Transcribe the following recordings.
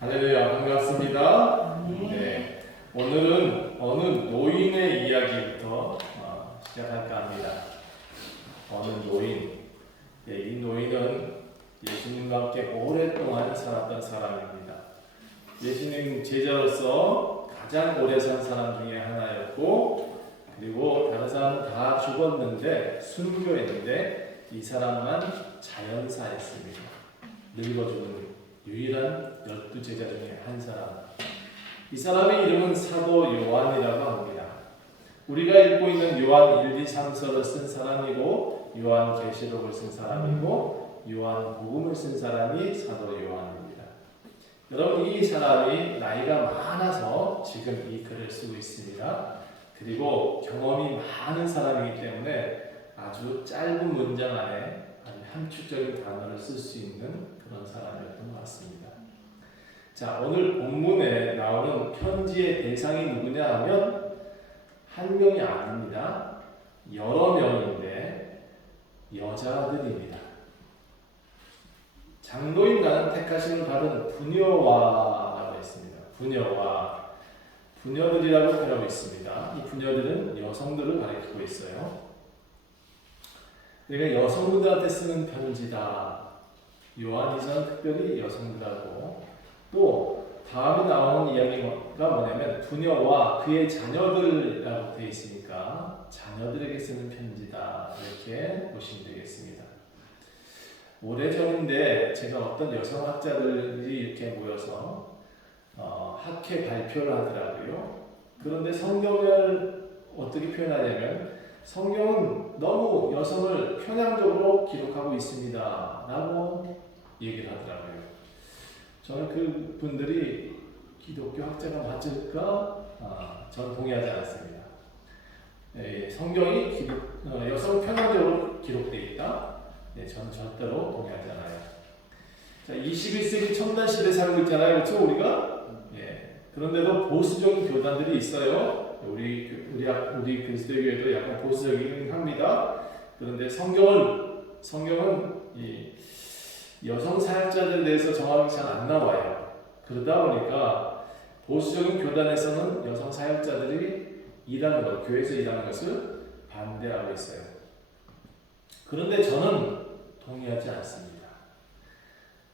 할렐루야, 반갑습니다. 네, 오늘은 어느 노인의 이야기부터 시작할까 합니다. 어느 노인. 네, 이 노인은 예수님과 함께 오랫동안 살았던 사람입니다. 예수님 제자로서 가장 오래 산 사람 중에 하나였고, 그리고 다른 사람은 다 죽었는데 순교했는데 이 사람만 자연사했습니다. 늙어 죽은 유일한 12제자 중에 한 사람. 이 사람의 이름은 사도 요한이라고 합니다. 우리가 읽고 있는 요한 1, 2, 3서를 쓴 사람이고 요한 계시록을 쓴 사람이고 요한 복음을 쓴 사람이 사도 요한입니다. 여러분, 이 사람이 나이가 많아서 지금 이 글을 쓰고 있습니다. 그리고 경험이 많은 사람이기 때문에 아주 짧은 문장 안에 아주 함축적인 단어를 쓸 수 있는 그런 사람이었던 것 같습니다. 자, 오늘 본문에 나오는 편지의 대상이 누구냐 하면 한 명이 아닙니다. 여러 명인데 여자들입니다. 장로인과는 택하심을 받은 부녀와라고 했습니다. 부녀와, 부녀들이라고 표현하고 있습니다. 이 부녀들은 여성들을 가리키고 있어요. 내가 여성들한테 쓰는 편지다. 요한이서는 특별히 여성들하고, 또 다음에 나오는 이야기가 뭐냐면 부녀와 그의 자녀들이라고 되어 있으니까 자녀들에게 쓰는 편지다, 이렇게 보시면 되겠습니다. 오래전인데 제가 어떤 여성학자들이 이렇게 모여서 학회 발표를 하더라고요. 그런데 성경을 어떻게 표현하냐면 성경은 너무 여성을 편향적으로 기록하고 있습니다 라고 얘기를 하더라고요. 저는 그 분들이 기독교 학자가 맞을까? 저는 동의하지 않습니다. 성경이 여성 편향적으로 기록되어 있다? 저는 절대로 동의하지 않아요. 자, 21세기 첨단 시대에 살고 있잖아요. 그렇죠? 우리가? 그런데도 보수적인 교단들이 있어요. 우리 그리스도교회도 약간 보수적이긴 합니다. 그런데 성경은 이 여성 사역자들에 대해서 정확히 잘 안 나와요. 그러다 보니까 보수적인 교단에서는 여성 사역자들이 일하는 것, 교회에서 일하는 것을 반대하고 있어요. 그런데 저는 동의하지 않습니다.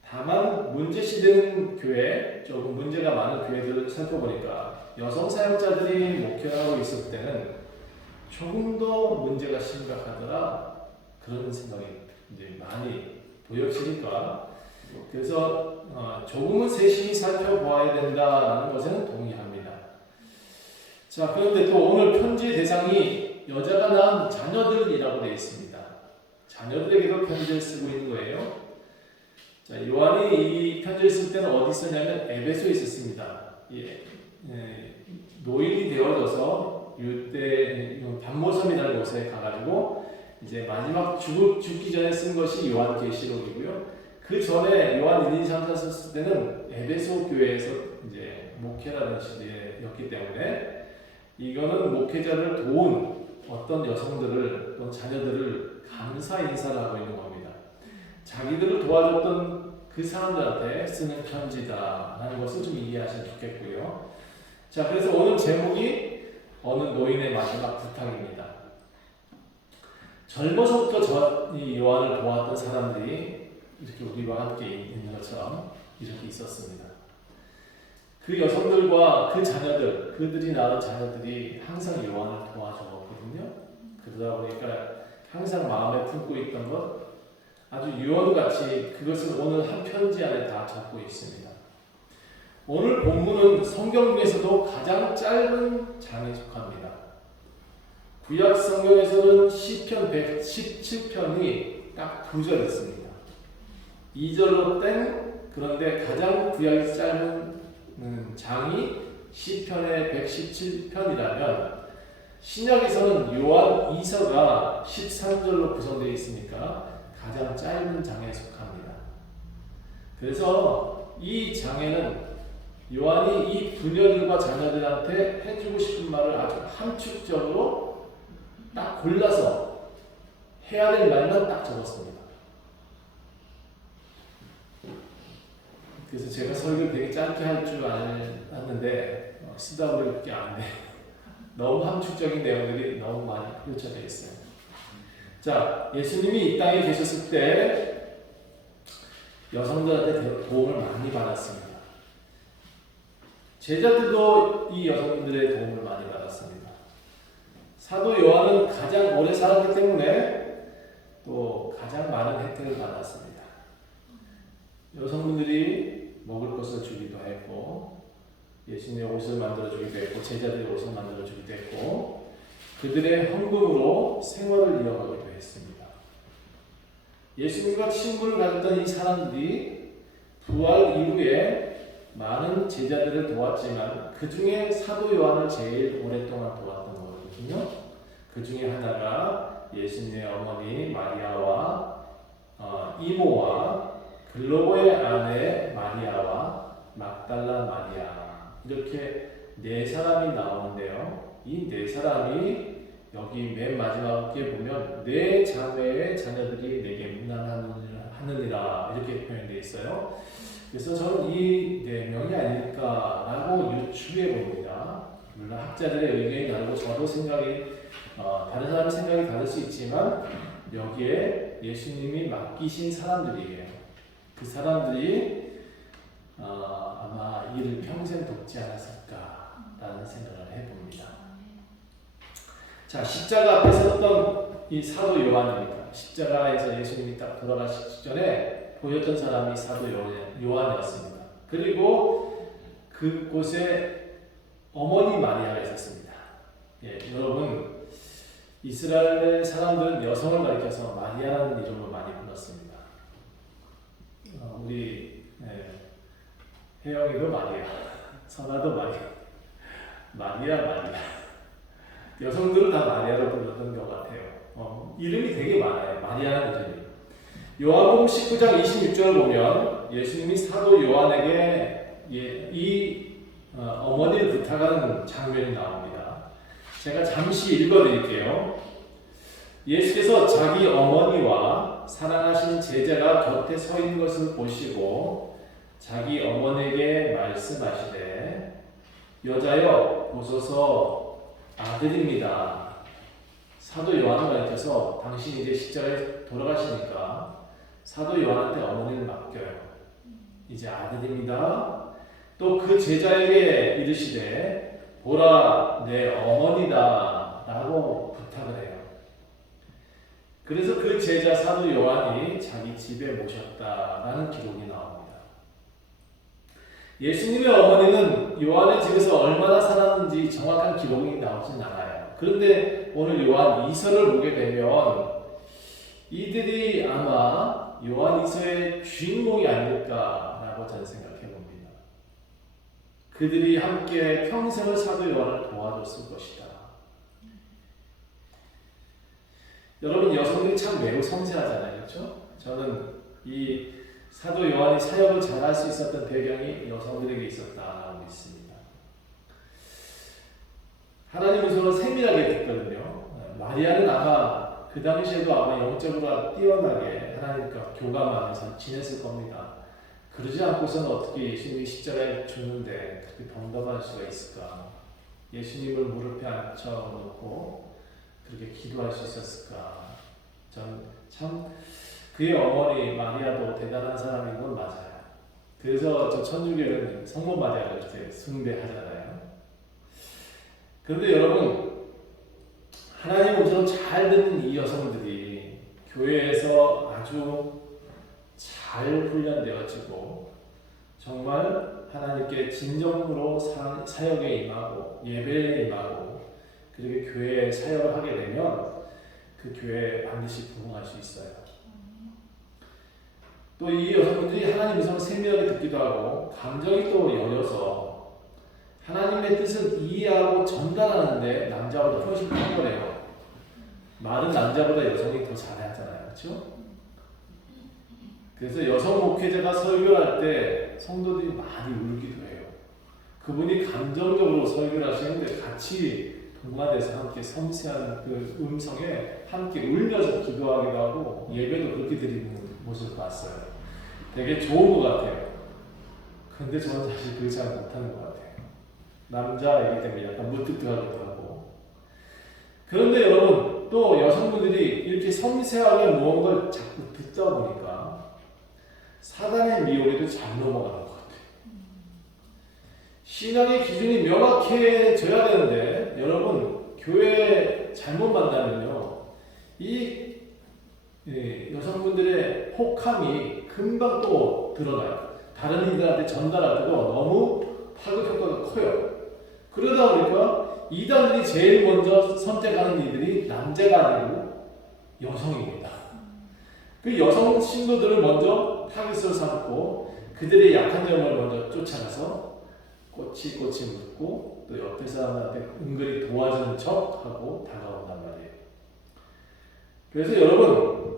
다만 문제시되는 교회, 조금 문제가 많은 교회들을 살펴보니까 여성 사역자들이 목회하고 있을 때는 조금 더 문제가 심각하더라, 그런 생각이 이제 많이 보여지니까, 그래서 조금은 세심히 살펴보아야 된다는 것에는 동의합니다. 자, 그런데 또 오늘 편지의 대상이 여자가 낳은 자녀들이라고 되어 있습니다. 자녀들에게도 편지를 쓰고 있는 거예요. 자, 요한이 이 편지를 쓸 때는 어디 있었냐면 에베소에 있었습니다. 노인이 되어져서 유대 반모섬이라는 곳에 가가지고 이제 마지막 죽기 전에 쓴 것이 요한 계시록이고요. 그 전에 요한 1, 2, 3, 4 썼을 때는 에베소 교회에서 이제 목회라는 시대였기 때문에 이거는 목회자를 도운 어떤 여성들을 또 자녀들을 감사 인사를 하고 있는 겁니다. 자기들을 도와줬던 그 사람들한테 쓰는 편지다라는 것을 좀 이해하시면 좋겠고요. 자, 그래서 오늘 제목이 어느 노인의 마지막 부탁입니다. 젊어서부터 이 요한을 도왔던 사람들이 이렇게 우리와 함께 있는 것처럼 이렇게 있었습니다. 그 여성들과 그 자녀들, 그들이 낳은 자녀들이 항상 요한을 도와줬거든요. 그러다 보니까 항상 마음에 품고 있던 것, 아주 유언같이 그것을 오늘 한 편지 안에 다 적고 있습니다. 오늘 본문은 성경 중에서도 가장 짧은 장에 속합니다. 구약 성경에서는 시편 117편이 딱 2절 있습니다. 2절로 땡, 그런데 가장 구약에서 짧은 장이 시편의 117편이라면 신약에서는 요한 2서가 13절로 구성되어 있으니까 가장 짧은 장에 속합니다. 그래서 이 장에는 요한이 이 부녀들과 자녀들한테 해주고 싶은 말을 아주 함축적으로 딱 골라서 해야 될 말만 딱 적었습니다. 그래서 제가 설교를 되게 짧게 할 줄 알았는데 쓰다 보니 그렇게 안 돼요. 너무 함축적인 내용들이 너무 많이 펼쳐져 있어요. 자, 예수님이 이 땅에 계셨을 때 여성들한테 도움을 많이 받았습니다. 제자들도 이 여성들의 도움을 많이 받았습니다. 사도 요한은 가장 오래 살았기 때문에 또 가장 많은 혜택을 받았습니다. 여성분들이 먹을 것을 주기도 했고, 예수님의 옷을 만들어주기도 했고, 제자들의 옷을 만들어주기도 했고, 그들의 헌금으로 생활을 이어가기도 했습니다. 예수님과 친분을 가졌던 이 사람들이 부활 이후에 많은 제자들을 도왔지만 그 중에 사도 요한을 제일 오랫동안 도왔던 거거든요. 그 중에 하나가 예수님의 어머니 마리아와 이모와 글로보의 아내 마리아와 막달라 마리아, 이렇게 네 사람이 나오는데요. 이 네 사람이 여기 맨 마지막에 보면 네 자매의 자녀들이 내게 문안하느니라 이렇게 표현되어 있어요. 그래서 저는 이 네 명이 아닐까라고 유추해 봅니다. 물론 학자들의 의견이 다르고 저도 다른 사람의 생각이 다를 수 있지만 여기에 예수님이 맡기신 사람들이에요. 그 사람들이 아마 이를 평생 돕지 않았을까라는 생각을 해봅니다. 자, 십자가 앞에 섰던 이 사도 요한입니다. 십자가에서 예수님이 딱 돌아가시기 직전에 보였던 사람이 사도 요한이었습니다. 그리고 그곳에 어머니 마리아가 있었습니다. 예, 여러분, 이스라엘의 사람들은 여성을 가리켜서 마리아라는 이름으로 많이 불렀습니다. 우리 혜영이도 마리아, 선아도 마리아. 여성들은 다 마리아로 불렀던 것 같아요. 이름이 되게 많아요. 마리아라는 이름이. 요한복음 19장 26절을 보면 예수님이 사도 요한에게 이 어머니를 부탁하는 장면이 나옵니다. 제가 잠시 읽어드릴게요. 예수께서 자기 어머니와 사랑하신 제자가 곁에 서 있는 것을 보시고 자기 어머니에게 말씀하시되 여자여 보소서 아들입니다. 사도 요한을 가르쳐서 당신이 이제 십자가에 돌아가시니까 사도 요한한테 어머니를 맡겨요. 이제 아들입니다. 또 그 제자에게 이르시되 보라 내 어머니다 라고 부탁을 해요. 그래서 그 제자 사도 요한이 자기 집에 모셨다라는 기록이 나옵니다. 예수님의 어머니는 요한의 집에서 얼마나 살았는지 정확한 기록이 나오진 않아요. 그런데 오늘 요한 2서를 보게 되면 이들이 아마 요한 2서의 주인공이 아닐까라고 저는 생각해 봅니다. 그들이 함께 평생을 사도 요한을 도와줬을 것이다. 여러분, 여성들이 참 매우 섬세하잖아요. 그렇죠? 저는 이 사도 요한이 사역을 잘할 수 있었던 배경이 여성들에게 있었다고 믿습니다. 하나님의 손을 세밀하게 듣거든요. 마리아는 아마 그 당시에도 아마 영적으로 뛰어나게 하나님과 교감하면서 지냈을 겁니다. 그러지 않고서는 어떻게 예수님이 십자가에 죽는데 그렇게 병답할 수가 있을까? 예수님을 무릎에 앉혀놓고 그렇게 기도할 수 있었을까? 전 참 그의 어머니 마리아도 대단한 사람인 건 맞아요. 그래서 저 천주교는 성모 마리아를 이렇게 숭배하잖아요. 그런데 여러분, 하나님 음성을 잘 듣는 이 여성들이 교회에서 아주 잘 훈련되어지고 정말 하나님께 진정으로 사역에 임하고 예배에 임하고 그렇게 교회에 사역을 하게 되면 그 교회에 반드시 부흥할 수 있어요. 또 이 여성분들이 하나님 음성을 세밀하게 듣기도 하고 감정이 또 여려서 하나님의 뜻을 이해하고 전달하는데 남자보다 훨씬 탁월해요. 말은 남자보다 여성이 더 잘하잖아요. 그렇죠? 그래서 여성 목회자가 설교를 할 때 성도들이 많이 울기도 해요. 그분이 감정적으로 설교를 하시는데 같이 동화돼서 함께 섬세한 그 음성에 함께 울려서 기도하기도 하고 예배도 그렇게 드리는 모습을 봤어요. 되게 좋은 것 같아요. 근데 저는 사실 그걸 잘 못하는 것 같아요. 남자이기 때문에 약간 무뚝뚝하기도 하고. 그런데 여러분, 또 여성분들이 이렇게 섬세하게 무언가를 자꾸 듣다 보니까 사단의 미혹에도 잘 넘어가는 것 같아요. 신앙의 기준이 명확해져야 되는데 여러분, 교회 잘못 만나면요, 이 여성분들의 혹함이 금방 또 드러나요. 다른 이들한테 전달할 때도 너무 파급 효과가 커요. 그러다 보니까 이단들이 제일 먼저 선택하는 이들이 남자가 아니고 여성입니다. 그 여성 신도들을 먼저 타깃으로 삼고 그들의 약한 점을 먼저 쫓아가서 꼬치 묻고 또 옆에 사람한테 은근히 도와주는 척하고 다가온단 말이에요. 그래서 여러분,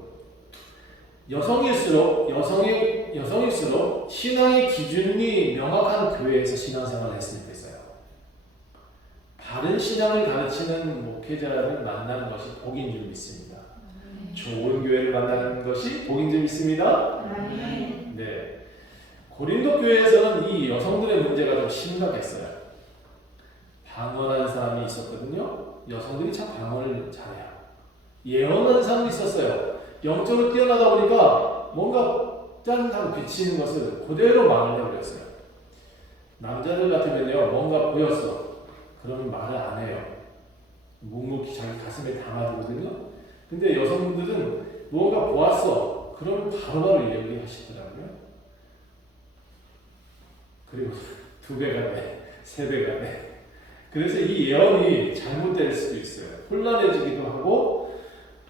여성일수록 신앙의 기준이 명확한 교회에서 신앙생활을 했으면 좋겠어요. 바른 신앙을 가르치는 목회자를 만나는 것이 복인 줄 믿습니다. 좋은 교회를 만나는 것이 복인 줄 믿습니다. 네. 고린도 교회에서는 이 여성들의 문제가 좀 심각했어요. 방언하는 사람이 있었거든요. 여성들이 참 방언을 잘해요. 예언하는 사람이 있었어요. 영적으로 뛰어나다 보니까 뭔가 짠하고 비치는 것을 그대로 말을 해버렸어요. 남자들 같으면요, 뭔가 보였어. 그러면 말을 안 해요. 묵묵히 자기 가슴에 담아두거든요. 근데 여성분들은 뭔가 보았어. 그러면 바로바로 얘기하시더라고요. 그리고 2배가 돼, 3배가 돼. 그래서 이 예언이 잘못될 수도 있어요. 혼란해지기도 하고,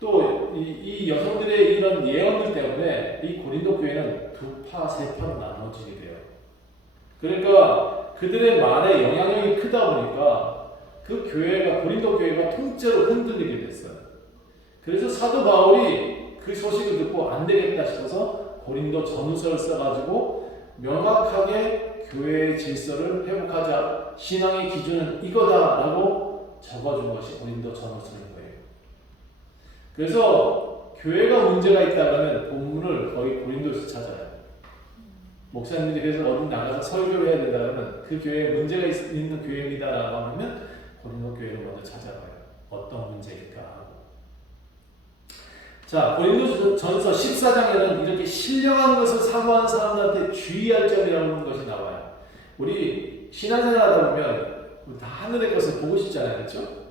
또 이 여성들의 이런 예언들 때문에 이 고린도 교회는 2파, 3파로 나눠지게 돼요. 그러니까 그들의 말에 영향력이 크다 보니까 그 교회가, 고린도 교회가 통째로 흔들리게 됐어요. 그래서 사도 바울이 그 소식을 듣고 안 되겠다 싶어서 고린도 전후서를 써가지고 명확하게 교회의 질서를 회복하자, 신앙의 기준은 이거다라고 적어준 것이 고린도 전후서인 거예요. 그래서 교회가 문제가 있다면 본문을 거의 고린도에서 찾아요. 목사님들이 그래서 어디 나가서 설교를 해야 된다면 그 교회에 문제가 있는 교회입니다라고 하면 고린도 교회를 먼저 찾아봐요. 어떤 문제일까 하고. 자, 고린도전서 14장에는 이렇게 신령한 것을 사모하는 사람들한테 주의할 점이라는 것이 나와요. 우리 신앙생활 하다 보면 다 하늘의 것을 보고 싶잖아요. 그렇죠?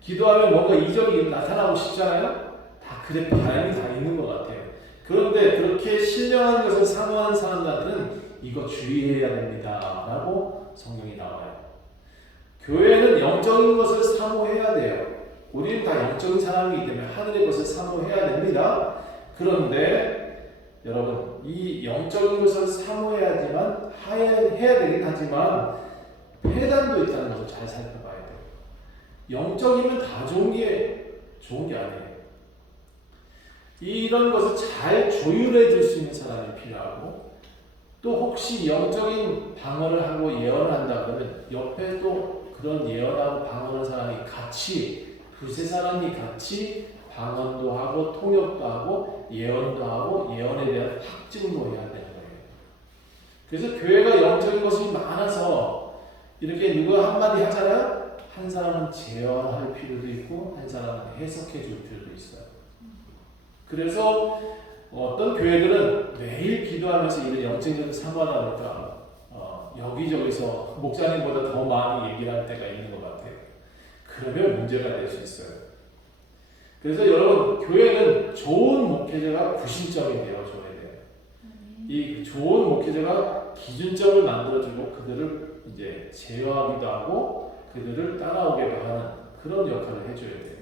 기도하면 뭔가 이적이 나타나고 싶잖아요. 다 그래 바람이 다 있는 것 같아요. 그런데 그렇게 신령한 것을 사모하는 사람들한테는 이거 주의해야 됩니다 라고 성경이 나와요. 교회는 영적인 것을 사모해야 돼요. 우리는 다 영적인 사람이기 때문에 하늘의 것을 사모해야 됩니다. 그런데 여러분, 이 영적인 것을 사모해야지만 해야 되긴 하지만 폐단도 있다는 것을 잘 살펴봐야 돼요. 영적이면 다 좋은 게 아니에요. 이런 것을 잘 조율해 줄 수 있는 사람이 필요하고, 또 혹시 영적인 방언을 하고 예언을 한다 그러면 옆에 또 그런 예언하고 방언하는 사람이 같이, 두세 사람이 같이 방언도 하고 통역도 하고 예언도 하고 예언에 대한 확증도 해야 되는 거예요. 그래서 교회가 영적인 것이 많아서 이렇게 누가 한마디 하잖아요. 한 사람은 제어할 필요도 있고 한 사람은 해석해 줄 필요도 있어요. 그래서 어떤 교회들은 매일 기도하면서 이런 영적인 것을 사모하다 보니까 여기저기서 목사님보다 더 많이 얘기를 할 때가 있는 것 같아요. 그러면 문제가 될 수 있어요. 그래서 여러분, 교회는 좋은 목회자가 구심점이 되어줘야 돼요. 이 좋은 목회자가 기준점을 만들어주고 그들을 이제 제어하기도 하고 그들을 따라오게도 하는 그런 역할을 해줘야 돼요.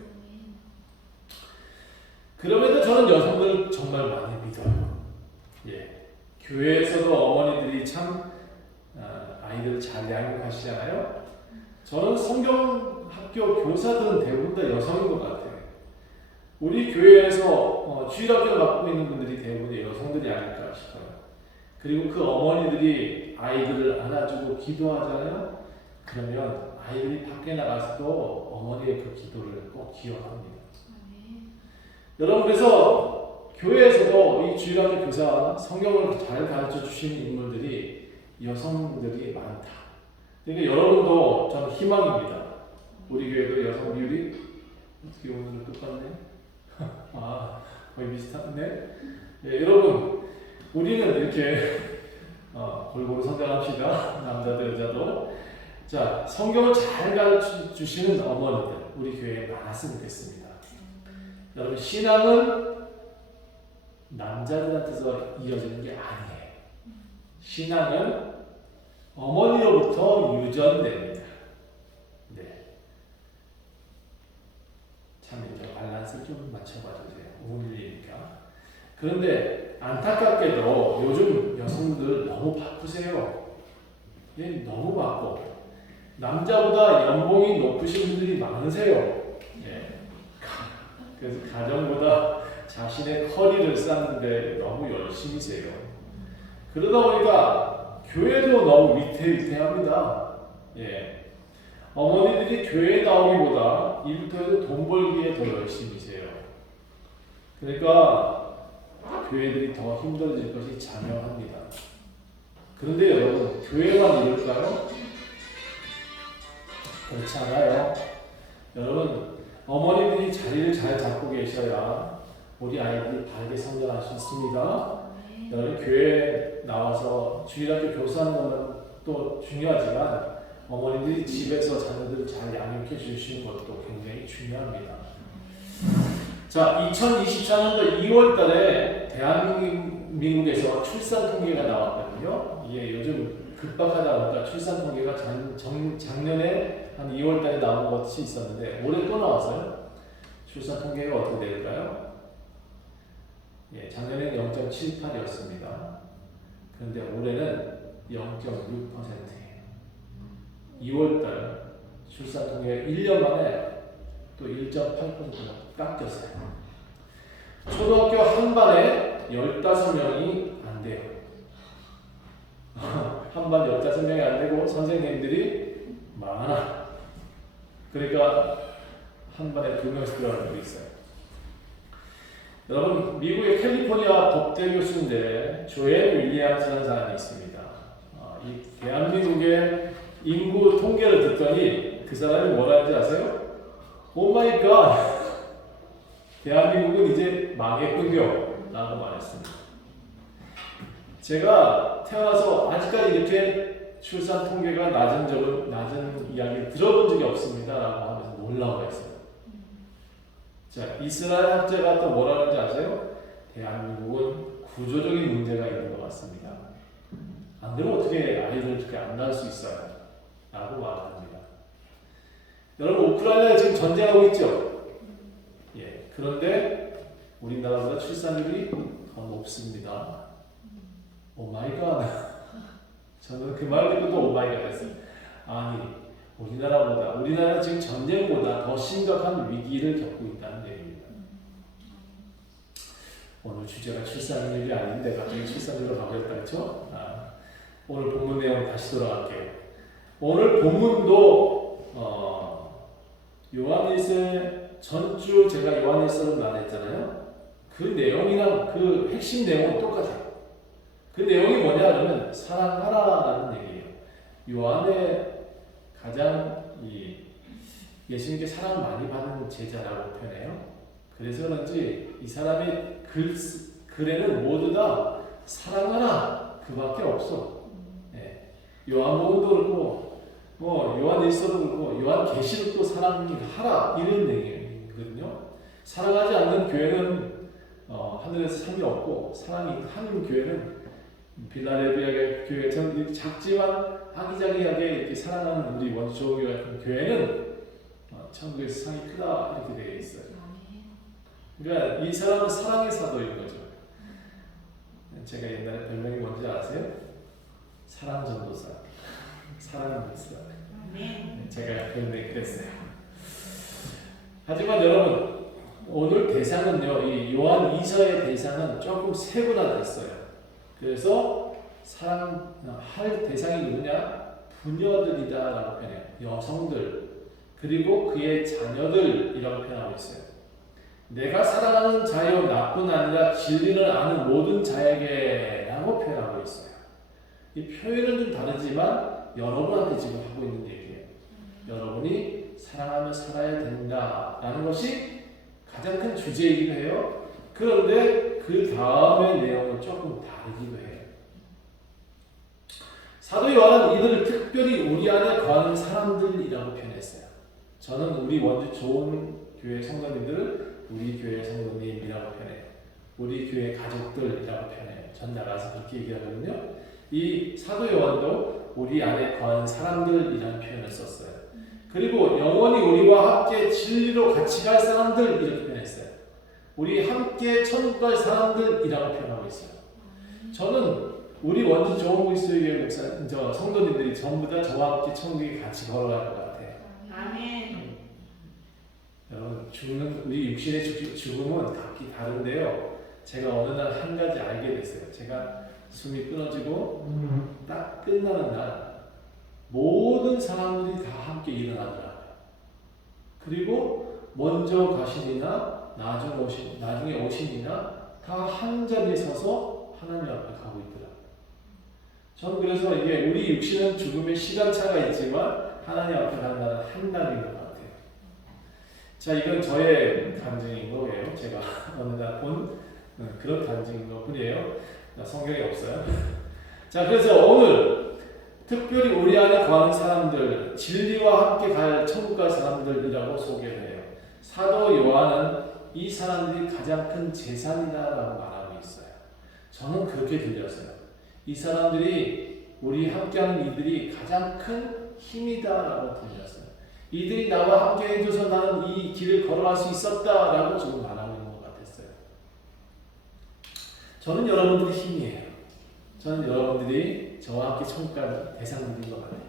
그럼에도 저는 여성들 정말 많이 믿어요. 예. 교회에서도 어머니들이 참 아이들 잘 양육하시잖아요. 저는 성경학교 교사들은 대부분 다 여성인 것 같아요. 우리 교회에서 주일학교 맡고 있는 분들이 대부분 여성들이 아닐까 싶어요. 그리고 그 어머니들이 아이들을 안아주고 기도하잖아요. 그러면 아이들이 밖에 나가서도 어머니의 그 기도를 꼭 기억합니다. 여러분, 그래서 교회에서도 이 주일학교 교사, 성경을 잘 가르쳐 주시는 인물들이 여성들이 많다. 그러니까 여러분도 저는 희망입니다. 우리 교회도 여성 비율이 어떻게 오늘은 똑같네? 아, 거의 비슷한데? 네, 여러분, 우리는 이렇게 골고루 성장합시다. 남자도 여자도. 자, 성경을 잘 가르쳐 주시는 어머니들 우리 교회에 많았으면 좋겠습니다. 여러분, 신앙은 남자들한테서 이어지는 게 아니에요. 신앙은 어머니로부터 유전됩니다. 네. 참 이제 밸런스를 좀 맞춰봐 주세요. 오늘이니까. 그런데 안타깝게도 요즘 여성들 너무 바쁘세요. 예, 너무 바빠. 남자보다 연봉이 높으신 분들이 많으세요. 예. 그래서 가정보다 자신의 커리를 쌓는데 너무 열심히세요. 그러다 보니까 교회도 너무 위태위태합니다. 예. 어머니들이 교회에 나오기보다 일터에서 돈 벌기에 더 열심히세요. 그러니까 교회들이 더 힘들어질 것이 자명합니다. 그런데 여러분, 교회만 이럴까요? 그렇지 않아요. 여러분, 어머니들이 자리를 잘 잡고 계셔야 우리 아이들이 바르게 성장할 수 있습니다. 여러분, 교회에 나와서 주일학교 교사하는 것은 또 중요하지만 어머니들이 집에서 자녀들을 잘 양육해 주시는 것도 굉장히 중요합니다. 자, 2024년도 2월 달에 대한민국에서 출산 통계가 나왔거든요. 이게 요즘 급박하다 보니까 출산 통계가 작년에 한 2월 달에 나온 것이 있었는데 올해 또 나왔어요. 출산 통계가 어떻게 될까요? 예, 작년에는 0.78이었습니다. 그런데 올해는 0.6%예요. 2월달 출산 통계가 1년 만에 또 1.8%가 깎였어요. 초등학교 한 반에 15명이 안 돼요. 한 반 15명이 안 되고 선생님들이 많아. 그러니까 한 반에 2명씩 들어가는 게 있어요. 여러분, 미국의 캘리포니아 법대 교수인데 조엘 윌리엄스라는 사람이 있습니다. 이 대한민국의 인구 통계를 듣더니 그 사람이 뭐라 하는지 아세요? 오 마이 갓! 대한민국은 이제 망했군요. 라고 말했습니다. 제가 태어나서 아직까지 이렇게 출산 통계가 낮은 이야기를 들어본 적이 없습니다. 라고 하면서 놀라워 했어요. 자, 이스라엘 학자가 또 뭐라 하는지 아세요? 대한민국은 구조적인 문제가 있는 것 같습니다. 안 되면 어떻게 아이들을 그렇게 안 낳을 수 있어요? 라고 말합니다. 여러분, 우크라이나에 지금 전쟁하고 있죠? 예. 그런데 우리나라보다 출산율이 더 높습니다. 오 마이 갓. 저는 그 말 듣고 또 오 마이 갓 했어요. 아니, 우리나라는 지금 전쟁보다 더 심각한 위기를 겪고 있다는 얘기입니다. 오늘 주제가 출산율이 아닌데 갑자기 출산율로 가버렸다 그렇죠? 오늘 본문 내용 다시 돌아갈게요. 오늘 본문도 요한일서 전주 제가 요한일서를 말했잖아요. 그 내용이랑 그 핵심 내용은 똑같아요. 그 내용이 뭐냐 하면 사랑하라라는 얘기예요. 요한의 가장 예수님께 사랑을 많이 받는 제자라고 표현해요. 그래서 그런지 이 사람이 글에는 모두 다 사랑하라 그밖에 없어. 예. 요한복음도 그렇고 요한일서도 그렇고 요한계시록도 사랑하라 이런 얘기거든요. 사랑하지 않는 교회는 하늘에서 상이 없고 사랑이 하는 교회는 빌라델비아 교회 작지만 아기자기하게 이렇게 사랑하는 우리 원주교회 같은 교회는 천국에서 상이 크다 이렇게 되어 있어요. 그러니까 이 사람은 사랑의 사도인 거죠. 제가 옛날에 별명이 뭔지 아세요? 사랑 전도사, 사랑 목사. 제가 별명이 그랬어요. 하지만 여러분, 오늘 대상은요, 이 요한 2서의 대상은 조금 세분화됐어요. 그래서 사랑할 대상이 누구냐? 부녀들이다라고 표현해요. 여성들 그리고 그의 자녀들이라고 표현하고 있어요. 내가 사랑하는 자여 나뿐 아니라 진리를 아는 모든 자에게라고 표현하고 있어요. 이 표현은 좀 다르지만 여러분한테 지금 하고 있는 얘기예요. 여러분이 사랑하며 살아야 된다라는 것이 가장 큰 주제이기도 해요. 그런데 그 다음의 내용은 조금 다르기도 해요. 사도 요한은 이들을 특별히 우리 안에 거하는 사람들이라고 표현했어요. 저는 우리 원주 좋은 교회 성도님들을 우리 교회 성도님이라고 표현해요. 우리 교회 가족들이라고 표현해요. 전 나가서 그렇게 얘기하거든요. 이 사도 요한도 우리 안에 거하는 사람들이라는 표현을 썼어요. 그리고 영원히 우리와 함께 진리로 같이 갈 사람들 이렇게 표현했어요. 우리 함께 천국 갈 사람들이라고 표현하고 있어요. 저는 우리 원주 좋은 그리스도의 교회 성도님들이 전부 다 저와 함께 천국에 같이 걸어갈 것 같아요. 아멘. 여러분 죽는 우리 육신의 죽음은 각기 다른데요. 제가 어느 날 한 가지 알게 됐어요. 제가 숨이 끊어지고 딱 끝나는 날 모든 사람들이 다 함께 일어나더라고요. 그리고 먼저 가신이나 나중에 오신이나 다 한 자리에 서서 하나님 앞에 가고 있더라고요. 저는 그래서 이게 우리 육신은 죽음의 시간차가 있지만 하나님 앞에 간다는 한 날인 것 같아요. 자, 이건 저의 간증인 거예요. 제가 어느 날 본 그런 간증인 것 뿐이에요. 성경에 없어요. 자, 그래서 오늘 특별히 우리 안에 거하는 사람들, 진리와 함께 갈 천국 갈 사람들이라고 소개를 해요. 사도 요한은 이 사람들이 가장 큰 재산이다라고 말하고 있어요. 저는 그렇게 들렸어요. 이 사람들이 우리 함께하는 이들이 가장 큰 힘이다라고 들렸어요. 이들이 나와 함께 해줘서 나는 이 길을 걸어갈 수 있었다라고 지금 말하고 있는 것 같았어요. 저는 여러분들이 힘이에요. 저는 여러분들이 저와 함께 천국 갈 대상들인 것 같아요.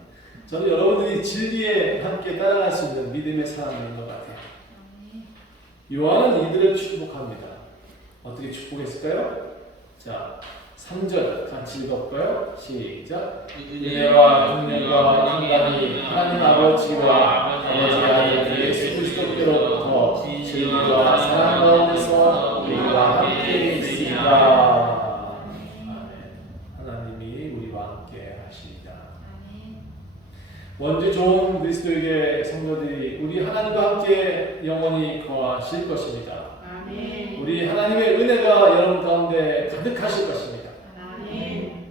저는 여러분들이 진리에 함께 따라갈 수 있는 믿음의 사람인 것 같아요. 요한은 이들을 축복합니다. 어떻게 축복했을까요? 자, 3절 같이 읽어볼까요? 시작. 은혜와 긍휼과 평강이 하나님 아버지와 아버지 아들 예수 그리스도께로부터 진리와 사랑 가운데서 우리와 함께 있으리라. 하나님이 우리와 함께 하시리라. 원주 좋은 그리스도에게 성도들이 우리 하나님과 함께 영원히 거하실 것입니다. 우리 하나님의 은혜가 여러분 가운데 가득하실 것입니다.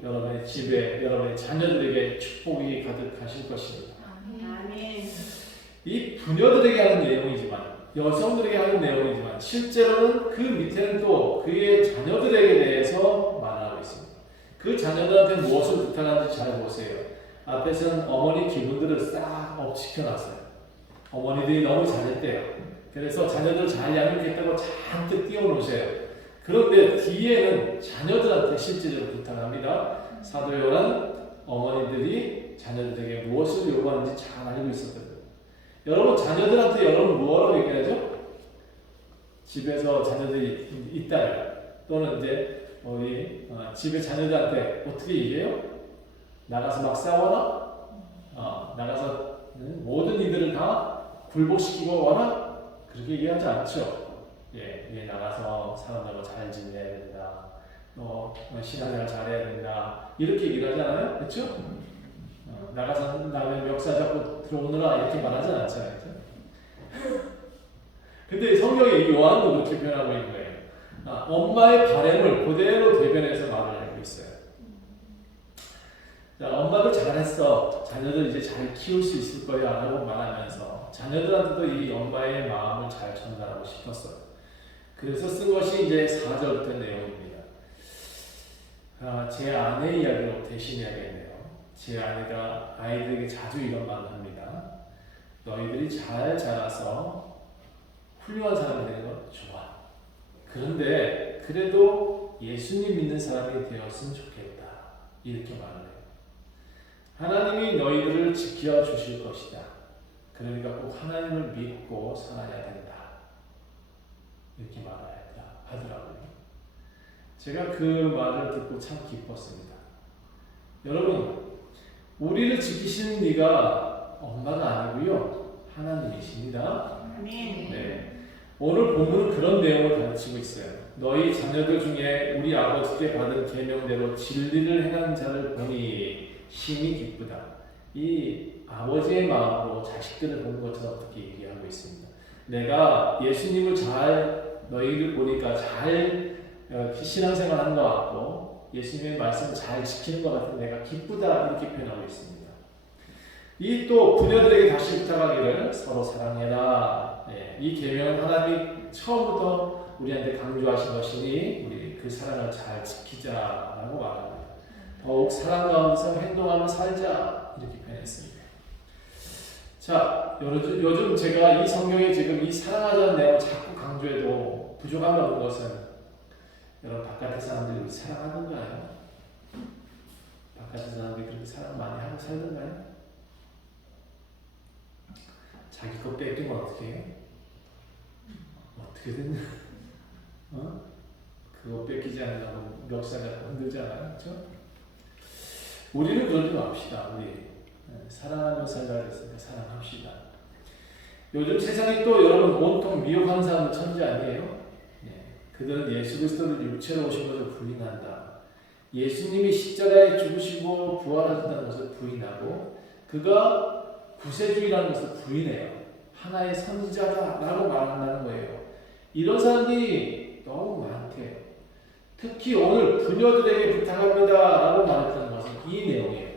여러분의 집에, 여러분의 자녀들에게 축복이 가득하실 것입니다. 이 부녀들에게 하는 내용이지만, 여성들에게 하는 내용이지만 실제로는 그 밑에는 또 그의 자녀들에게 대해서 말하고 있습니다. 그 자녀들한테 무엇을 부탁하는지 잘 보세요. 앞에서는 어머니 기분들을 싹 업시켜놨어요. 어머니들이 너무 잘했대요. 그래서 자녀들 잘 양육했다고 잔뜩 띄워놓으세요. 그런데 뒤에는 자녀들한테 실제적으로 부탁합니다. 사도 요한은 어머니들이 자녀들에게 무엇을 요구하는지 잘 알고 있었거든요. 여러분 자녀들한테 여러분 뭐라고 얘기하죠? 집에서 자녀들이 있다 또는 이제 우리 집에 자녀들한테 어떻게 얘기해요? 나가서 막 싸워라? 나가서 모든 이들을 다 굴복시키고 와라? 그렇게 얘기하지 않죠. 예, 나가서 사람들하고 잘 지내야 된다. 신앙생활 잘해야 된다. 이렇게 얘기를 하지 않아요? 그렇죠? 나가서 남의 멱살 잡고 들어오느라 이렇게 말하지 않잖아요. 근데 성경에 요한도 그렇게 표현하고 있는 거예요. 엄마의 바램을 그대로 대변해서 말을 하고 있어요. 자, 엄마도 잘했어. 자녀들 이제 잘 키울 수 있을 거야 라고 말하면서 자녀들한테도 이 엄마의 마음을 잘 전달하고 싶었어요. 그래서 쓴 것이 이제 4절부터 내용입니다. 제 아내 이야기로 대신해야겠네요. 제 아내가 아이들에게 자주 이런 말을 합니다. 너희들이 잘 자라서 훌륭한 사람이 되는 건 좋아. 그런데 그래도 예수님 믿는 사람이 되었으면 좋겠다. 이렇게 말을 해요. 하나님이 너희들을 지켜주실 것이다. 그러니까 꼭 하나님을 믿고 살아야 된다. 이렇게 말하더라고요. 제가 그 말을 듣고 참 기뻤습니다. 여러분, 우리를 지키시는 이가 엄마가 아니고요. 하나님이십니다. 네. 오늘 본문은 그런 내용을 가르치고 있어요. 너희 자녀들 중에 우리 아버지께 받은 계명대로 진리를 행하는 자를 보니 심히 기쁘다. 이 아버지의 마음으로 자식들을 보는 것처럼 그렇게 얘기하고 있습니다. 내가 예수님을 잘 너희를 보니까 잘 신앙생활 하는 것 같고 예수님의 말씀을 잘 지키는 것 같은 내가 기쁘다 이렇게 표현하고 있습니다. 이 또 부녀들에게 다시 부탁하기를 서로 사랑해라. 이 계명은 하나님이 처음부터 우리한테 강조하신 것이니 우리 그 사랑을 잘 지키자라고 말합니다. 더욱 사랑 가운데서 행동하며 살자 이렇게 표현했습니다. 자, 요즘 제가 이 성경에 지금 이 사랑하자는 내용을 자꾸 강조해도 부족함이 없는 것은 여러분 바깥의 사람들이 우리 사랑하던가요? 바깥의 사람들이 그렇게 사랑 많이 하고 살던가요? 자기 거 뺏기면 어떻게 해요? 어떻게든 그거 뺏기지 않으려고 멱살 잡고 흔들잖아요. 그렇죠? 우리는 그러지 맙시다. 우리 사랑하며 살라 그랬으니까 사랑합시다. 요즘 세상이 또 여러분 온통 미혹하는 사람은 천지 아니에요? 그들은 예수 그리스도를 육체로 오신 것을 부인한다. 예수님이 십자가에 죽으시고 부활하셨다는 것을 부인하고 그가 구세주의라는 것을 부인해요. 하나의 선지자다라고 말한다는 거예요. 이런 사람들이 너무 많대요. 특히 오늘 부녀들에게 부탁합니다라고 말했다는 것은 이 내용이에요.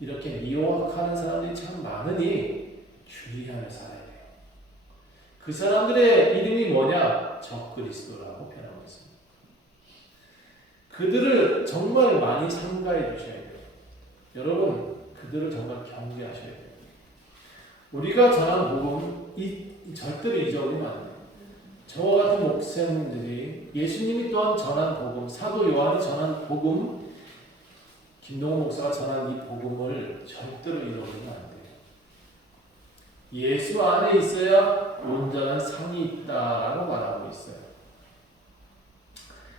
이렇게 미혹하는 사람들이 참 많으니 주의하며 살아야 돼요. 그 사람들의 이름이 뭐냐? 적그리스도라고 표현하고 있습니다. 그들을 정말 많이 삼가해 주셔야 돼요. 여러분, 그들을 정말 경계하셔야 돼요. 우리가 전하는 복음 절대로 잊어버리면 안 돼요. 저와 같은 목사님들이 예수님이 또한 전한 복음, 사도 요한이 전한 복음, 김동호 목사가 전한 이 복음을 절대로 잃어버리면 안 돼요. 예수 안에 있어야 온전한 상이 있다라고 말하고 있어요.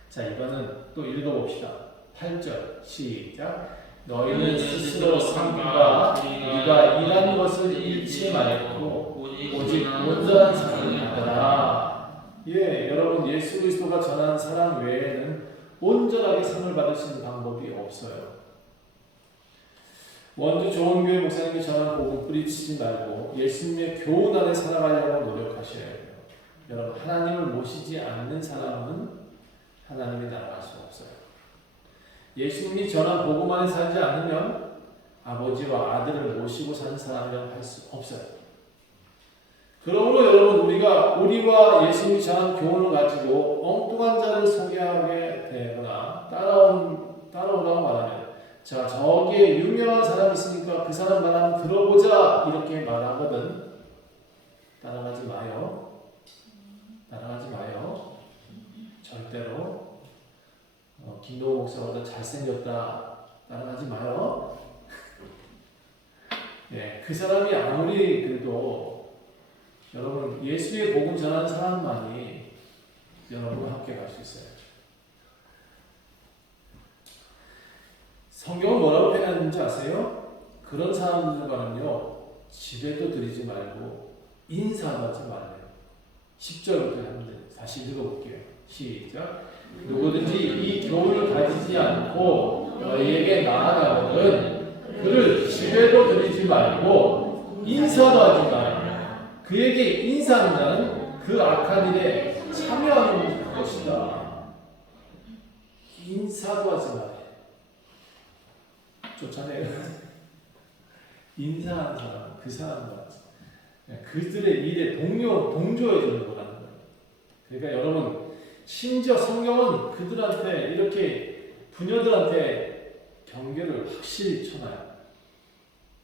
자, 이거는 또 읽어봅시다. 8절 시작. 너희는 스스로 삼가 우리가 일한 것을 잃지 말고 오직 온전한 상을 받으라. 여러분 예수 그리스도가 전한 사랑 외에는 온전하게 상을 받을 수 있는 방법이 없어요. 원주 좋은교회 목사님이 전한 복음 뿌리치지 말고 예수님의 교훈 안에 살아가려고 노력하셔야 돼요. 여러분 하나님을 모시지 않는 사람은 하나님의 나라 갈 수 없어요. 예수님이 전한 복음 안에 살지 않으면 아버지와 아들을 모시고 사는 사람이라고 할 수 없어요. 그러므로 여러분 우리와 예수님이 전한 교훈을 가지고 엉뚱한 자를 소개하게 되거나 따라오라고 말하면 자 저기에 유명한 사람이 있으니까 그 사람 말하면 들어보자 이렇게 말하거든. 따라가지 마요. 절대로 김동호 목사보다 잘생겼다 따라가지 마요. 그 사람이 아무리 그래도 여러분 예수의 복음 전하는 사람만이 여러분과 함께 갈 수 있어요. 성경은 뭐라고 표현하는지 아세요? 그런 사람들과는요 집에도 들이지 말고 인사도 하지 말래요. 10절부터 한번 다시 읽어볼게요. 시작. 누구든지 이 교훈을 가지지 않고 너희에게 나아가거든 그를 집에도 들이지 말고 인사도 하지 말라. 그에게 인사하는 자는 그 악한 일에 참여하는 것이다. 인사도 하지 말아요. 좋잖아요. 인사하는 사람, 그 사람과 그들의 일에 동조해 주는 거라는 거예요. 그러니까 여러분 심지어 성경은 그들한테 이렇게 부녀들한테 경계를 확실히 쳐놔요.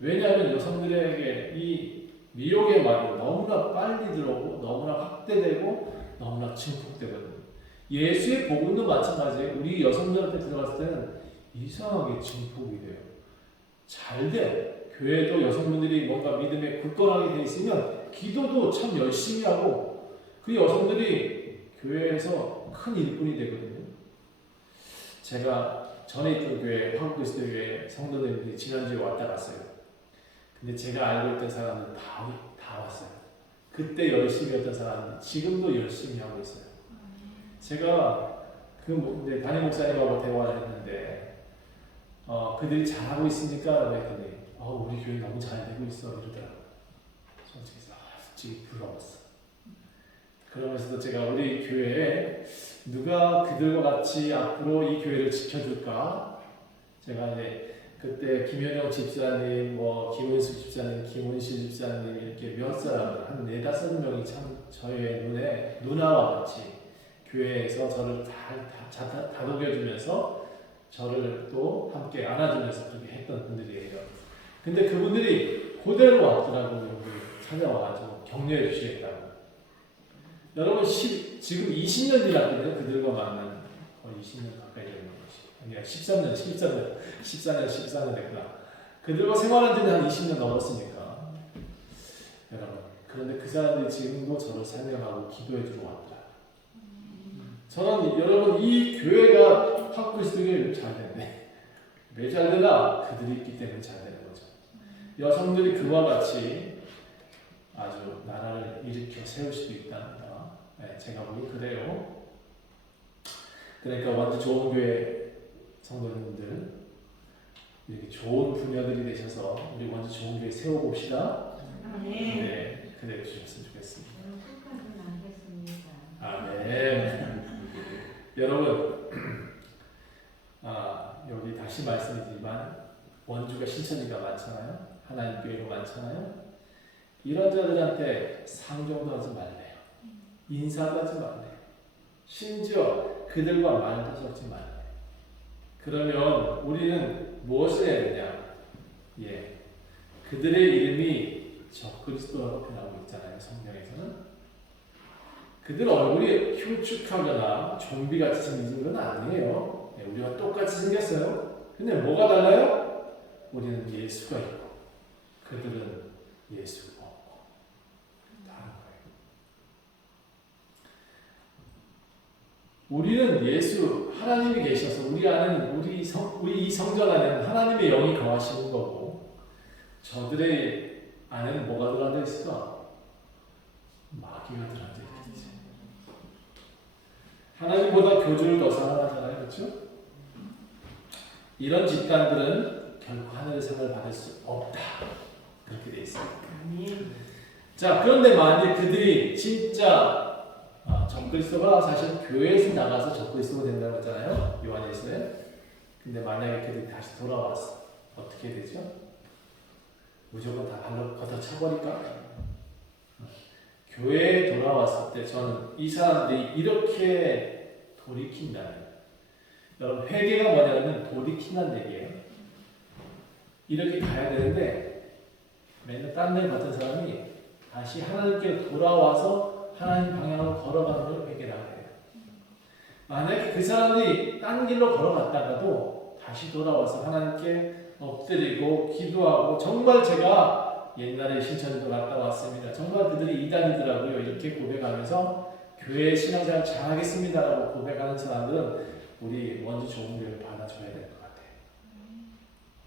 왜냐하면 여성들에게 이 미혹의 말이 너무나 빨리 들어오고 너무나 확대되고 너무나 증폭되거든요. 예수의 복음도 마찬가지예요. 우리 여성들한테 들어갔을 때는 이상하게 증폭이 돼요. 잘 돼. 교회도 여성분들이 뭔가 믿음에 굳건하게 돼 있으면 기도도 참 열심히 하고 그 여성들이 교회에서 큰 일꾼이 되거든요. 제가 전에 있던 교회, 한국그리스도교회 성도들이 지난주에 왔다 갔어요. 근데 제가 알고 있던 사람은 다 왔어요. 그때 열심히 했던 사람은 지금도 열심히 하고 있어요. 제가 이제 담임 목사님하고 대화를 했는데 그들이 잘하고 있으니까 그랬더니 우리 교회 너무 잘 되고 있어 이러더라고요. 솔직히 부러웠어. 그러면서도 제가 우리 교회에 누가 그들과 같이 앞으로 이 교회를 지켜줄까? 제가 이제 그때 김현영 집사님, 김은수 집사님, 김은실 집사님 이렇게 몇 사람들 한 4-5명이 참 저의 눈에 누나와 같이 교회에서 저를 다독여주면서 저를 또 함께 안아주면서 그렇게 했던 분들이에요. 근데 그분들이 그대로 왔더라고요. 여기 찾아와가지고 격려해 주시겠다고. 여러분 지금 20년 지났거든요. 그들과 만난 거의 20년 가까이 되는 것이. 아니야 14년 됐구나. 그들과 생활한 지는 한 20년 넘었으니까. 여러분 그런데 그 사람들이 지금도 저를 생각하고 기도해 주러 왔다. 저는 여러분 이 교회가 확그리스도교회 잘 됐네. 왜 잘 되나? 그들이 있기 때문에 잘 되는 거죠. 여성들이 그와 같이 아주 나라를 일으켜 세울 수도 있답니다. 네, 제가 보기 그래요. 그러니까 완전 좋은 교회 성도님들 이렇게 좋은 부녀들이 되셔서 우리 완전 좋은 교회 세워봅시다. 네, 그래 주셨으면 좋겠습니다. 아멘. 여러분, 여기 다시 말씀드리지만 원주가 신천지가 많잖아요. 하나님 교회가 많잖아요. 이런 자들한테 상종도 하지 말래요. 인사도 하지 말래요. 심지어 그들과 말도 섞지 말래요. 그러면 우리는 무엇을 해야 되냐? 그들의 이름이 적그리스도라고 표현하고 있잖아요. 성경에서는. 그들 얼굴이 흉측하거나 좀비같이 생긴 건 아니에요. 우리가 똑같이 생겼어요. 근데 뭐가 달라요? 우리는 예수가 있고 그들은 예수가 없고 다른 거예요. 우리는 예수 하나님이 계셔서 우리 이 성전 안에는 하나님의 영이 거하시는 거고 저들의 안에는 뭐가 들어앉아 있을까? 마귀가 들어앉아 있겠지. 하나님보다 교주를 더 사랑하잖아요. 그렇죠? 이런 집단들은 결코 하늘의 상을 받을 수 없다. 그렇게 돼 있습니다. 자, 그런데 만약 그들이 진짜 적그리스도가 사실 교회에서 나가서 적그리스도가 된다고 했잖아요. 요한일서에. 근데 만약에 그들이 다시 돌아왔어. 어떻게 되죠? 무조건 다 발로 걷어차버릴까? 교회에 돌아왔을 때 저는 이 사람들이 이렇게 돌이킨다면 여러분 회개가 뭐냐면 돌이킨다는 얘기예요. 이렇게 가야 되는데 맨날 딴 데 같은 사람이 다시 하나님께 돌아와서 하나님 방향으로 걸어가는 걸 회개라고 해요. 만약에 그 사람들이 딴 길로 걸어갔다가도 다시 돌아와서 하나님께 엎드리고 기도하고 정말 제가 옛날에 신천지도 갔다 왔습니다. 정말 그들이 이단이더라고요. 이렇게 고백하면서 교회 신앙생활 잘하겠습니다라고 고백하는 사람들은 우리 원주 좋은 교회를 받아줘야 될 것 같아요.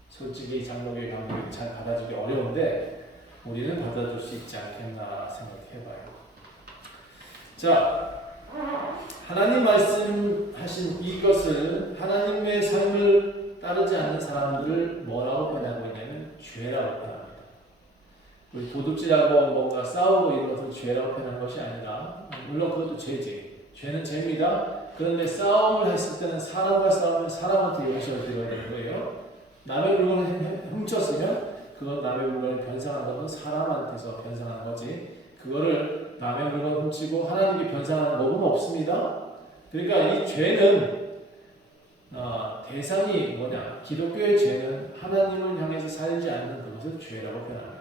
솔직히 장로교회 감독이 잘 받아주기 어려운데 우리는 받아줄 수 있지 않겠나 생각해봐요. 자, 하나님 말씀하신 이것을 하나님의 삶을 따르지 않는 사람들을 뭐라고 표현하고 있냐면 죄라고 표현합니다. 우리 도둑질하고 뭔가 싸우고 이런 것을 죄라고 표현한 것이 아니라 물론 그것도 죄지. 죄는 죄입니다. 그런데 싸움을 했을 때는 사람과 싸우면 사람한테 용서를 드려야 되는 거예요. 남의 물건을 훔쳤으면 그건 남의 물건을 변상한 것은 사람한테서 변상하는 거지. 그거를 남의 물건을 훔치고 하나님께 변상하는 법은 없습니다. 그러니까 이 죄는 대상이 뭐냐? 기독교의 죄는 하나님을 향해서 살지 않는 그것을 죄라고 표현합니다.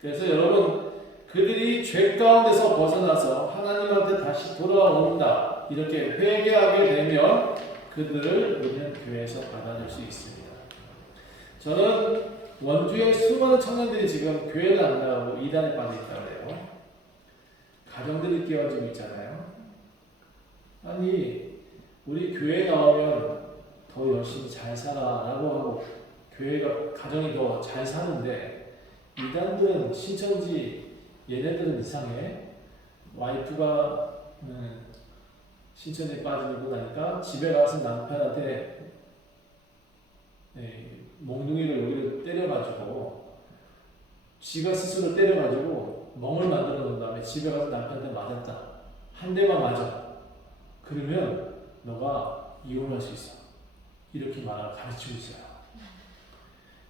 그래서 여러분 그들이 죄 가운데서 벗어나서 하나님한테 다시 돌아온다 이렇게 회개하게 되면 그들을 우리는 교회에서 받아줄 수 있습니다. 저는 원주의 수많은 청년들이 지금 교회를 안 나가고 이단에 빠져 있다고 해요. 가정들이 깨어지고 있잖아요. 아니 우리 교회 나오면 더 열심히 잘 살아라고 하고 교회가 가정이 더 잘 사는데 이단들은 신천지 얘네들은 이상해. 와이프가 신천지에 빠지고 나니까 집에 가서 남편한테 몽둥이를 여기를 때려가지고 지가 스스로 때려가지고 멍을 만들어 놓은 다음에 집에 가서 남편한테 맞았다. 한 대만 맞아. 그러면 너가 이혼할 수 있어. 이렇게 말하고 가르치고 있어요.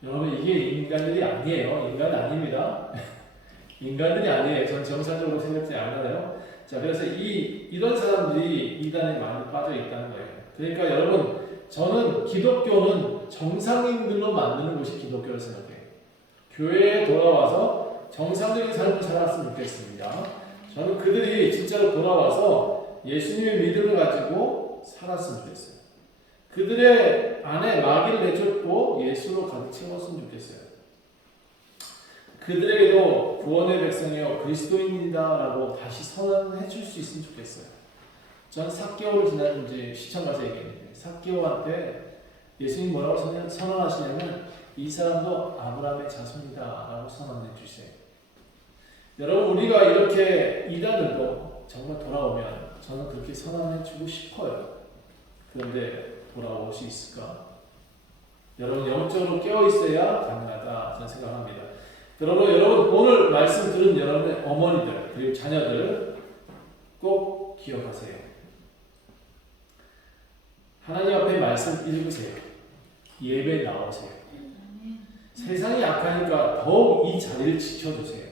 여러분 이게 인간들이 아니에요. 인간 아닙니다. 인간들이 아니에요. 전 정상적으로 생각지 않아요. 자, 그래서 이런 사람들이 이단에 많이 빠져 있다는 거예요. 그러니까 여러분, 저는 기독교는 정상인들로 만드는 것이 기독교라고 생각해요. 교회에 돌아와서 정상적인 삶을 살았으면 좋겠습니다. 저는 그들이 진짜로 돌아와서 예수님의 믿음을 가지고 살았으면 좋겠어요. 그들의 안에 마귀를 내쫓고 예수로 가득 채웠으면 좋겠어요. 그들에게도 구원의 백성이요 그리스도인이다라고 다시 선언해 줄 수 있으면 좋겠어요. 전 삭개오를 지난 이제 시청 가서 얘기했는데 삭개오한테 예수님 뭐라고 선언하시냐면 이 사람도 아브라함의 자손이다라고 선언해 주세요. 여러분 우리가 이렇게 이단들도 정말 돌아오면 저는 그렇게 선언해 주고 싶어요. 그런데 돌아올 수 있을까? 여러분 영적으로 깨어 있어야 가능하다 저는 생각합니다. 그러므로 여러분 오늘 말씀 들은 여러분의 어머니들 그리고 자녀들 꼭 기억하세요. 하나님 앞에 말씀 읽으세요. 예배 나오세요. 세상이 약하니까 더욱 이 자리를 지켜주세요.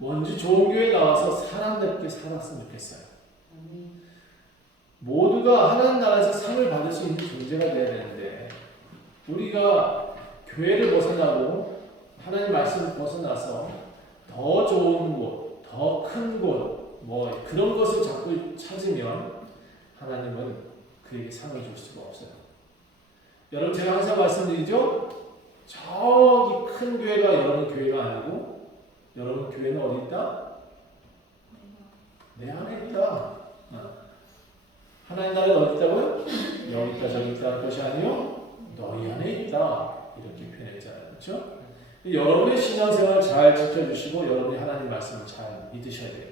원주 좋은 교회 나와서 사람답게 살았으면 좋겠어요. 모두가 하나님 나라에서 상을 받을 수 있는 존재가 되어야 되는데 우리가 교회를 벗어나고 하나님 말씀을 벗어나서 더 좋은 곳, 더 큰 곳, 뭐 그런 것을 자꾸 찾으면 하나님은 그에게 상을 줄 수가 없어요. 여러분 제가 항상 말씀드리죠. 저기 큰 교회가 여러분 교회가 아니고 여러분 교회는 어디 있다? 내 안에 있다. 하나님 나라에 어디 있다고요? 여기 있다 저기 있다 할 것이 아니요 너희 안에 있다. 이렇게 표현했잖아요. 그렇죠? 여러분의 신앙생활을 잘 지켜주시고 여러분이 하나님 말씀을 잘 믿으셔야 돼요.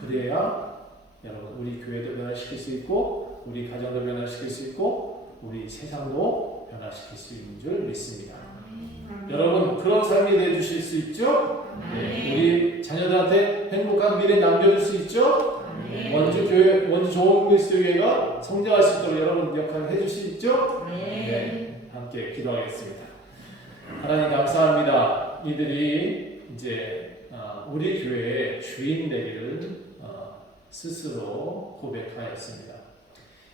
그래야 여러분 우리 교회도 변화시킬 수 있고 우리 가정도 변화시킬 수 있고 우리 세상도 변화시킬 수 있는 줄 믿습니다. 여러분 그런 삶이 되어주실 수 있죠? 네. 우리 자녀들한테 행복한 미래 남겨줄 수 있죠? 원주 교회, 원주 좋은 그리스도교회가 성장할 수 있도록 여러분 역할을 해줄 수 있죠? 네. 함께 기도하겠습니다. 하나님 감사합니다. 이들이 이제 우리 교회의 주인 되기를 스스로 고백하였습니다.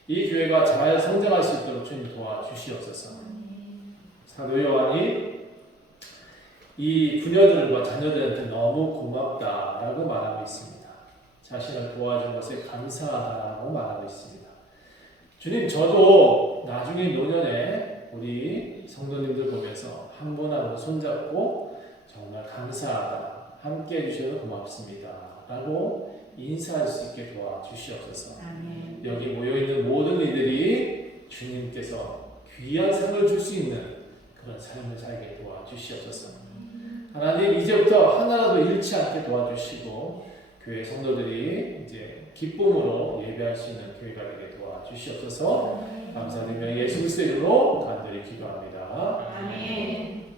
이 교회가 잘 성장할 수 있도록 주님 도와주시옵소서. 사도 요한이 이 부녀들과 자녀들한테 너무 고맙다라고 말하고 있습니다. 자신을 도와준 것에 감사하다라고 말하고 있습니다. 주님 저도 나중에 노년에 우리 성도님들 보면서 한 분 한 분 손잡고 정말 감사하다 함께 해주셔서 고맙습니다 라고 인사할 수 있게 도와주시옵소서. 여기 모여있는 모든 이들이 주님께서 귀한 상을 줄 수 있는 그런 삶을 살게 도와주시옵소서. 하나님 이제부터 하나라도 잃지 않게 도와주시고 교회 성도들이 이제 기쁨으로 예배할 수 있는 교회가 되게 도와주시옵소서. 감사드리며 예수 그리스도 이름으로 간절히 기도합니다. 아멘.